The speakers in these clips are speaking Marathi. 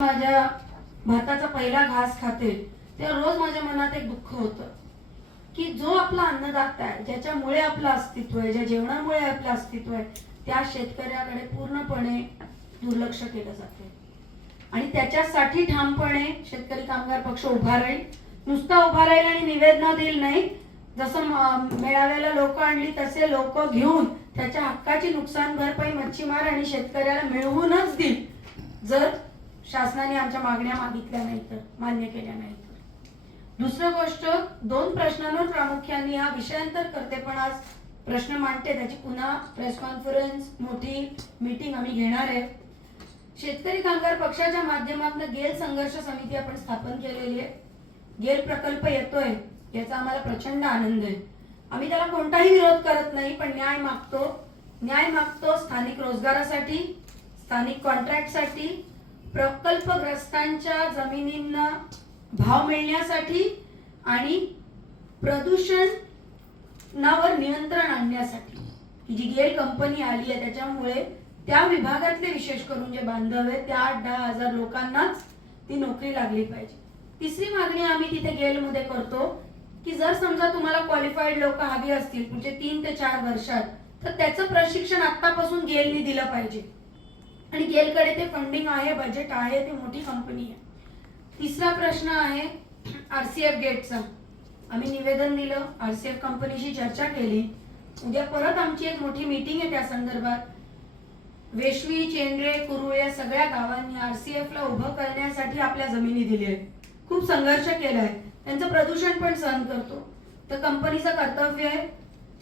माझ्या भाताचा पहिला घास खाते तेव्हा रोज माझ्या मनात एक दुःख होतं. की जो आपला अन्नदाता आहे ज्याच्यामुळे आपलं अस्तित्व आहे ज्या जेवणामुळे आपलं अस्तित्व आहे त्या शेतकऱ्याकडे पूर्णपणे दुर्लक्ष केलं जाते. आणि त्याच्यासाठी ठामपणे शेतकरी कामगार पक्ष उभा राहील. नुसता उभा राहील आणि निवेदन देईल नाही. जसं मेळाव्याला लोक आणली तसे लोक घेऊन त्याच्या हक्काची नुकसान भरपाई मच्छीमार आणि शेतकऱ्याला मिळवूनच देईल. जर शासनाने आमच्या मागण्या मागितल्या नाही तर मान्य केल्या नाही तर दुसरं गोष्ट दोन प्रश्नांवर प्रामुख्याने हा विषयांतर करते पण आज प्रश्न मांडते त्याची पुन्हा प्रेस कॉन्फरन्स मोठी मीटिंग आम्ही घेणार आहे. शेतकरी कामगार पक्षाच्या माध्यमातून गेल संघर्ष समिती आपण स्थापन केलेली आहे. गेल प्रकल्प येतोय याचा आम्हाला प्रचंड आनंद आहे. आम्ही त्याला कोणताही विरोध करत नाही पण न्याय मागतो. न्याय मागतो स्थानिक रोजगारासाठी स्थानिक कॉन्ट्रॅक्टसाठी प्रकल्पग्रस्तांच्या जमिनींना भाव मिळण्यासाठी आणि प्रदूषणावर नियंत्रण आणण्यासाठी. ही जी गेल कंपनी आली आहे त्याच्यामुळे त्या विभागातले विशेष करून जे बांधव आहेत त्या आठ दहा हजार लोकांनाच ती नोकरी लागली पाहिजे. तिसरी मागणी आम्ही तिथे गेलमध्ये करतो की जर समजा तुम्हाला क्वालिफाईड लोक हवी असतील पुढचे तीन ते चार वर्षात तर त्याचं प्रशिक्षण आतापासून गेलनी दिलं पाहिजे. आणि गेलकडे ते फंडिंग आहे बजेट आहे ती मोठी कंपनी आहे. तिसरा प्रश्न आहे आरसीएफ गेटचा आम्ही निवेदन दिलं आरसीएफ कंपनीशी चर्चा केली. उद्या परत आमची एक मोठी मीटिंग आहे त्या संदर्भात. वेशवी चेंद्रे कुरुळ या सगळ्या गावांनी आरसीएफ ला उभं करण्यासाठी आपल्या जमिनी दिल्या आहेत. खूप संघर्ष केलाय. त्यांचं प्रदूषण पण सहन करतो. तर कंपनीचं कर्तव्य आहे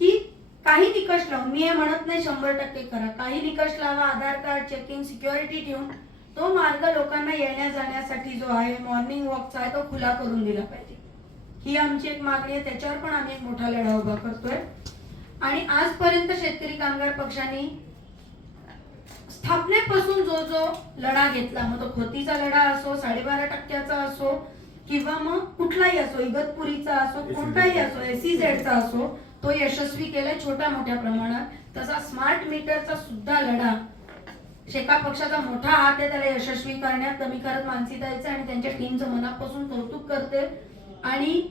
की काही निकष लावून मी हे म्हणत नाही शंभर टक्के करा काही निकष लावा आधार कार्ड चेकिंग सिक्युरिटी ठेवून तो मार्ग लोकांना येण्या जाण्यासाठी जो आहे मॉर्निंग वॉकचा आहे तो खुला करून दिला पाहिजे. ही आमची एक मागणी आहे त्याच्यावर पण आम्ही एक मोठा लढा उभा करतोय. आणि आजपर्यंत शेतकरी कामगार पक्षाने स्थापनेपासून जो जो लढा घेतला मग तो खोतीचा लढा असो साडेबारा टक्क्याचा असो किंवा मग कुठलाही असो इगतपुरीचा असो कोणताही असो एसीझेडचा असो तो यशस्वी केलाय छोट्या मोठ्या प्रमाणात. तसा स्मार्ट मीटरचा सुद्धा लढा शेका पक्षाचा मोठा हात आहे त्याला यशस्वी करण्यात कमी करत मानसीताईचं आणि त्यांच्या टीमचं मनापासून कौतुक करते. आणि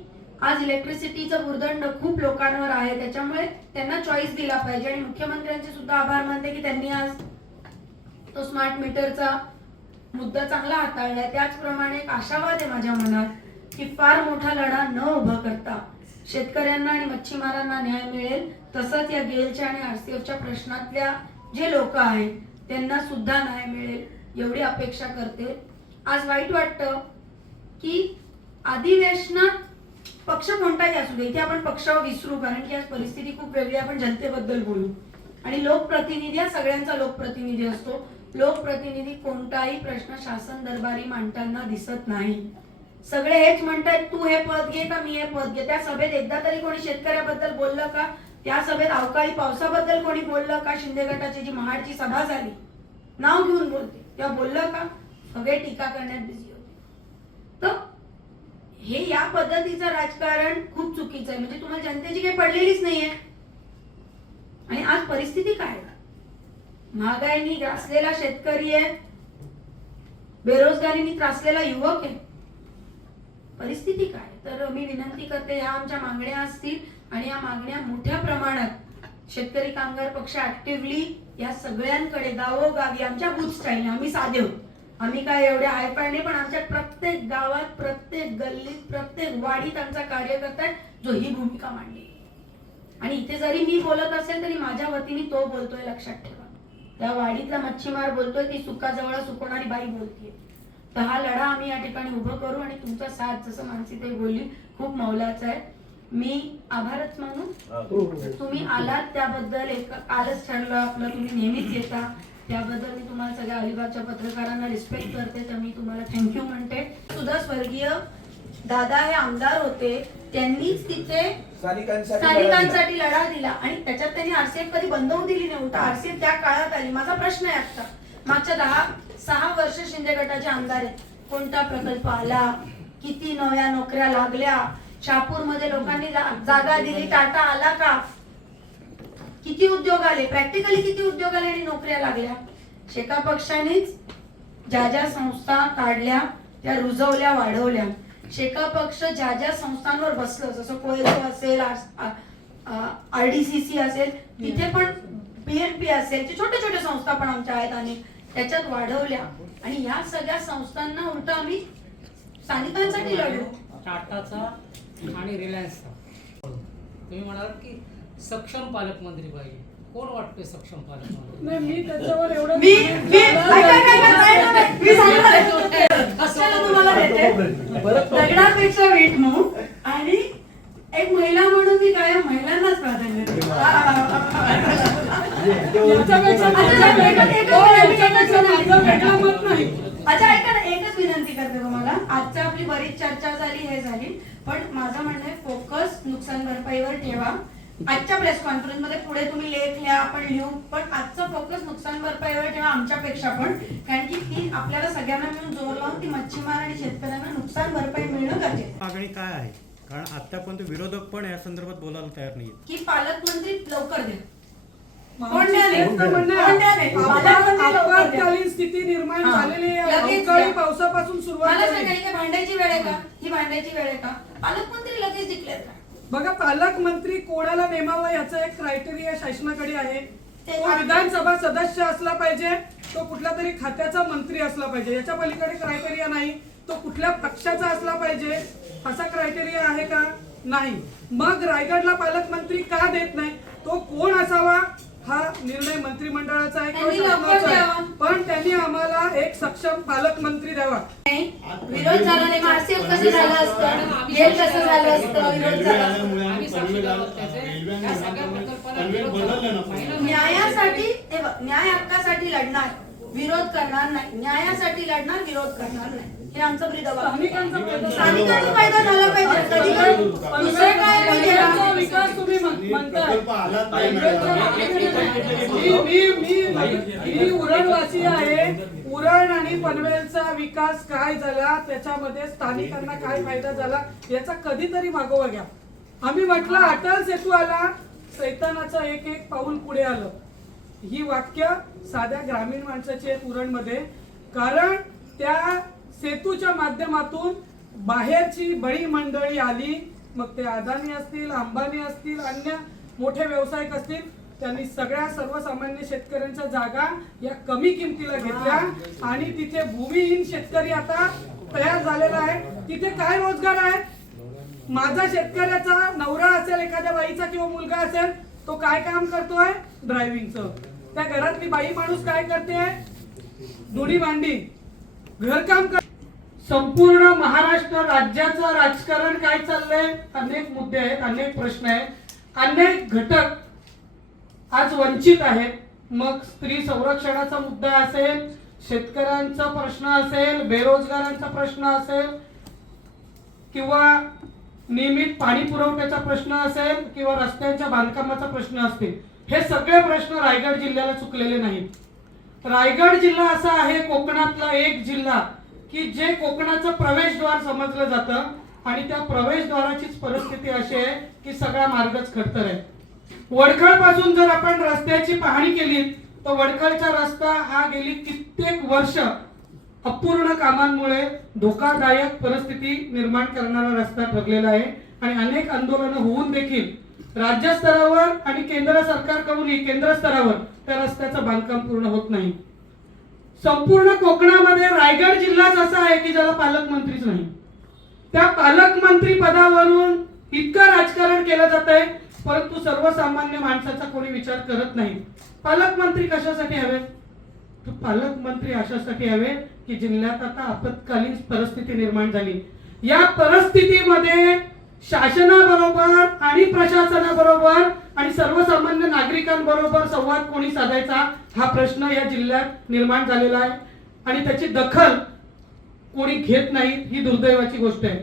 आज इलेक्ट्रिसिटीचं भुर्दंड खूप लोकांवर आहे त्याच्यामुळे त्यांना चॉईस दिला पाहिजे. आणि मुख्यमंत्र्यांचे सुद्धा आभार मानते की त्यांनी आज तो स्मार्ट मीटरचा मुद्दा चांगला हाताळलाय. त्याचप्रमाणे एक आशावाद आहे माझ्या मनात की फार मोठा लढा न उभा करता शेतकऱ्यांना आणि मच्छीमारांना न्याय मिळेल. तसंच या गेलच्या आणि आरसीएफच्या प्रश्नातल्या जे लोक आहेत त्यांना सुद्धा न्याय मिळेल एवढी अपेक्षा करते. आज वाईट वाटतं की अधिवेशनात पक्ष कोणताही असू दे इथे आपण पक्ष विसरू कारण की आज परिस्थिती खूप वेगळी आपण जनतेबद्दल बोलू. आणि लोकप्रतिनिधी हा सगळ्यांचा लोकप्रतिनिधी असतो. लोकप्रतिनिधी कोणताही प्रश्न शासन दरबारी मांडताना दिसत नाही. सगळे हेच म्हणतात तू हे पद घे का मी हे पद घे. त्या सभेत एकदा तरी कोणी शेतकऱ्याबद्दल बोललं का? त्या सभेत अवकाळी पावसाबद्दल कोणी बोललं का? शिंदे गटाची जी महाडची सभा झाली नाव घेऊन बोलते. तेव्हा बोललं का? सगळे टीका करण्यात बिझी होते. तर हे या पद्धतीचं राजकारण खूप चुकीचं आहे. म्हणजे तुम्हाला जनतेची काही पडलेलीच नाहीये. आणि आज परिस्थिती काय आहे? महागाईनी ग्रासलेला शेतकरी आहे. बेरोजगारीनी त्रासलेला युवक आहे. परिस्थिती काय? तर मी विनंती करते ह्या आमच्या मागण्या असतील आणि या मागण्या मोठ्या प्रमाणात शेतकरी कामगार पक्ष ऍक्टिव्हली या सगळ्यांकडे गावोगावी आमच्या बूथ स्टाईल आम्ही साधे होत आम्ही काय एवढे हायफाय नाही पण आमच्या प्रत्येक गावात प्रत्येक गल्लीत प्रत्येक वाडीत आमचा कार्यकर्ता जो ही भूमिका मांडली. आणि इथे जरी मी बोलत असेल तरी माझ्या वतीने तो बोलतोय लक्षात ठेवा. त्या वाडीतला मच्छीमार बोलतोय ती सुकाजवळ सुकवणारी बाई बोलतीये. तर हा लढा आम्ही या ठिकाणी उभं करू आणि तुमचा साथ जसं मानसीताई बोलली खूप मौलाचा आहे. मी आभारच मानू. तुम्ही आलात त्याबद्दल एक कालच ठरलं आपलं तुम्ही नेहमीच येता. त्याबद्दल मी तुम्हाला सगळ्या अलिबागच्या पत्रकारांना रिस्पेक्ट करते तर मी तुम्हाला थँक्यू म्हणते. सुद्धा स्वर्गीय दादा हे आमदार होते त्यांनीच तिथे स्थानिकांसाठी लढा दिला. आणि त्याच्यात त्यांनी आरसीएफ कधी बंद होऊ दिली उलट आरसीएफ त्या काळात आली. माझा प्रश्न आहे आता मागच्या दहा सहा वर्ष शिंदे गटाचे आमदार आहेत. कोणता प्रकल्प आला? किती नव्या नोकऱ्या लागल्या? शहापूरमध्ये लोकांनी जागा दिली टाटा आला का? किती उद्योग आले? प्रॅक्टिकली किती उद्योग आले आणि नोकऱ्या लागल्या? शेका पक्षानेच ज्या ज्या संस्था काढल्या त्या रुजवल्या वाढवल्या. शेका पक्ष ज्या ज्या संस्थांवर बसलं जसं कोयतो असेल आर डी सी सी असेल तिथे पण पीएनपी असेल छोटे छोटे संस्था पण आमच्या आहेत आणि त्याच्यात वाढवल्या. आणि ह्या सगळ्या संस्थांना उलट आम्ही स्थानिकांसाठी लढलो. टाटाचा आणि रिलायन्सचा. तुम्ही म्हणाल की सक्षम पालकमंत्री पाहिजे. कोण वाटतोय सक्षम पालकमंत्री? मी त्याच्यावर एवढं मी दगडापेक्षा वीट मऊ. आणि एक महिला म्हणून मी काय महिलांनाच प्राधान्य देते. आ, आ, आ, आ, आ. याच्यापेक्षा अच्छा, माझं एकच- वेगळं- एकच हो, विनंती याच्यापेक्षा करते. माझं वेगळं मत नाही अच्छा ऐका ना एकच विनंती आजच्या आपली बरीच चर्चा झाली हे झाली. पण माझं म्हणणं आहे फोकस नुकसान भरपाईवर ठेवा. आजच्या प्रेस कॉन्फरन्समध्ये पुढे तुम्ही लेख लिहा आपण लिहू. पण आजचा फोकस नुकसान भरपाईवर ठेवा आमच्यापेक्षा पण. कारण की ती आपल्याला सगळ्यांना मिळून जोर लावून ती मच्छीमार आणि शेतकऱ्यांना नुकसान भरपाई मिळणं गरजेचं आहे. मागणी काय आहे? कारण आतापर्यंत विरोधक पण या संदर्भात बोलायला तयार नाही की पालकमंत्री लवकर द्या आपत्कालीन स्थिती निर्माण. झालेली अवकाळी. पावसापासून सुरुवात मला झाली. भांडायची वेळ आहे का? ही भांडायची वेळ आहे का? पालकमंत्री लगेच डिक्लेअर करा. बघा पालकमंत्री कोणाला नेमावा याचा एक क्रायटेरिया शासनाकडे आहे. ते- विधानसभा सदस्य असला पाहिजे तो कुठला तरी खात्याचा मंत्री असला पाहिजे. याच्या पलीकडे क्रायटेरिया नाही. तो कुठल्या पक्षाचा असला पाहिजे असा क्रायटेरिया आहे का? नाही. मग रायगडला पालकमंत्री का देत नाही? तो कोण असावा? हा निर्णय मंत्रिमंडळाचा आहे किंवा त्यांनी लवकर शासनाचा द्यावा. आहे पण त्यांनी आम्हाला एक सक्षम पालकमंत्री द्यावा. नाही विरोध झाला नाही कसं झालं असतं? गेल कसं झालं असतं? विरोध झाला असता. न्यायासाठी हे बघ, न्याय हक्कासाठी लढणार. विरोध करणार नाही. न्यायासाठी लढणार विरोध करणार नाही. हे आमचं फायदा झाला पाहिजे कधी दुसरं काय. विकास तुम्ही म्हणताय. उरणवासी आहे. उरण आणि पनवेलचा विकास काय झाला त्याच्यामध्ये स्थानिकांना काय फायदा झाला याचा कधीतरी मागोवा घ्या. आम्ही म्हटलं अटल सेतू आला सैतानाचं एक एक पाऊल पुढे आलं. ही वाक्य साध्या ग्रामीण माणसाची आहेत उरणमध्ये कारण त्या सेतूच्या माध्यमातून बाहेरची बडी मंडळी आली. मग ते अदानी असतील अंबानी असतील अन्य मोठे व्यावसायिक असतील त्यांनी सगळ्या सर्वसामान्य शेतकऱ्यांच्या जागा या कमी किमतीला घेतल्या. आणि तिथे भूमिहीन शेतकरी आता तयार झालेला आहे. तिथे काय रोजगार आहे? माझा शेतकऱ्याचा नवरा असेल एखाद्या बाईचा किंवा मुलगा असेल तो काय काम करतोय? ड्रायव्हिंगचं त्या घरातली बाई माणूस काय करते? दुडी भांडी. घरकाम कर संपूर्ण महाराष्ट्र राज्याचं राजकारण काय चाललंय? अनेक मुद्दे आहेत अनेक प्रश्न आहेत. अनेक घटक आज वंचित आहेत. मग स्त्री संरक्षणाचा मुद्दा असेल शेतकऱ्यांचा प्रश्न असेल बेरोजगारांचा प्रश्न असेल किंवा नियमित पाणी पुरवठ्याचा प्रश्न असेल किंवा रस्त्यांच्या बांधकामाचा प्रश्न असतील हे सगळे प्रश्न रायगड जिल्ह्याला चुकलेले नाहीत. रायगड जिल्हा असा आहे कोकणातला एक जिल्हा की जे कोकणाचं प्रवेशद्वार समजलं जातं आणि त्या प्रवेशद्वाराचीच परिस्थिती अशी आहे की सगळा मार्गच खडतर आहे. वडखळपासून जर आपण रस्त्याची पाहणी केली तर वडखळचा रस्ता हा गेली कित्येक वर्ष अपूर्ण कामांमुळे धोकादायक परिस्थिती निर्माण करणारा रस्ता ठरलेला आहे आणि अनेक आंदोलनं होऊन देखील राज्य स्तरावर आणि केंद्र सरकारकडूनही केंद्र स्तरावर त्या रस्त्याचं बांधकाम पूर्ण होत नाही. संपूर्ण कोकणामध्ये रायगड जिल्हाच असा आहे की ज्याला पालकमंत्रीच नाही. त्या पालकमंत्री पदावरून इतकं राजकारण केलं जात आहे परंतु सर्वसामान्य माणसाचा कोणी विचार करत नाही. पालकमंत्री कशासाठी हवे? तर पालकमंत्री अशासाठी हवे की जिल्ह्यात आता आपत्कालीन परिस्थिती निर्माण झाली. या परिस्थितीमध्ये शासनाबरोबर आणि प्रशासनाबरोबर आणि सर्वसामान्य नागरिकांबरोबर संवाद कोणी साधायचा हा प्रश्न या जिल्ह्यात निर्माण झालेला आहे. आणि त्याची दखल कोणी घेत नाही ही दुर्दैवाची गोष्ट आहे.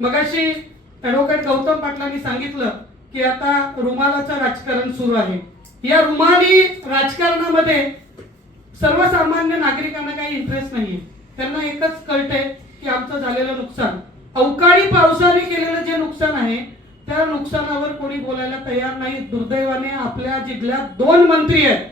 मगाशी ॲडव्होकेट गौतम पाटलांनी सांगितलं की आता रुमालाचं राजकारण सुरू आहे. या रुमाली राजकारणामध्ये सर्वसामान्य नागरिकांना काही इंटरेस्ट नाहीये. त्यांना एकच कळतंय की आमचं झालेलं नुकसान. अवकाळी पावसाने केलेलं जे नुकसान आहे त्या नुकसानावर कोणी बोलायला तयार नाही. दुर्दैवाने आपल्या जिल्ह्यात दोन मंत्री आहेत.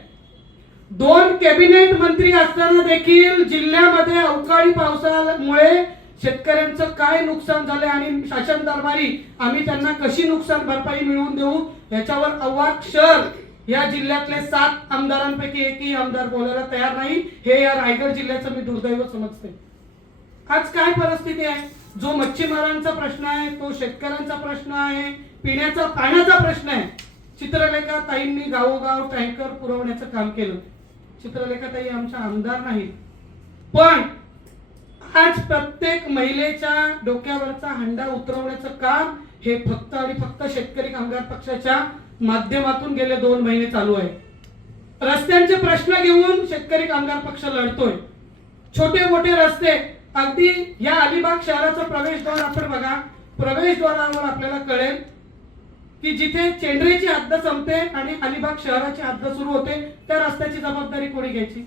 दोन कॅबिनेट मंत्री असताना देखील जिल्ह्यामध्ये अवकाळी पावसामुळे शेतकऱ्यांचं काय नुकसान झालं आणि शासन दरबारी आम्ही त्यांना कशी नुकसान भरपाई मिळवून देऊ याच्यावर अवाक्षर या जिल्ह्यातले सात आमदारांपैकी एकही आमदार बोलायला तयार नाही. हे या रायगड जिल्ह्याचं मी दुर्दैव समजते. आज काय परिस्थिती आहे? जो मच्छीमारांचा प्रश्न आहे तो शेतकऱ्यांचा प्रश्न आहे पिण्याचा पाण्याचा प्रश्न आहे. चित्रलेखा ताईंनी गावोगाव टँकर पुरवण्याचं काम केलं. चित्रलेखा ताई आमच्या आमदार नाही. पण आज प्रत्येक महिलेच्या डोक्यावरचा हंडा उतरवण्याचं काम हे फक्त आणि फक्त शेतकरी कामगार पक्षाच्या माध्यमातून गेले दोन महिने चालू आहे. रस्त्यांचे प्रश्न घेऊन शेतकरी कामगार पक्ष लढतोय. छोटे मोठे रस्ते अगदी या अलिबाग शहराचा प्रवेशद्वार आपण बघा. प्रवेशद्वारावर आपल्याला कळेल की जिथे चेंडरेची हद्द संपते आणि अलिबाग शहराची हद्द सुरू होते त्या रस्त्याची जबाबदारी कोणी घ्यायची?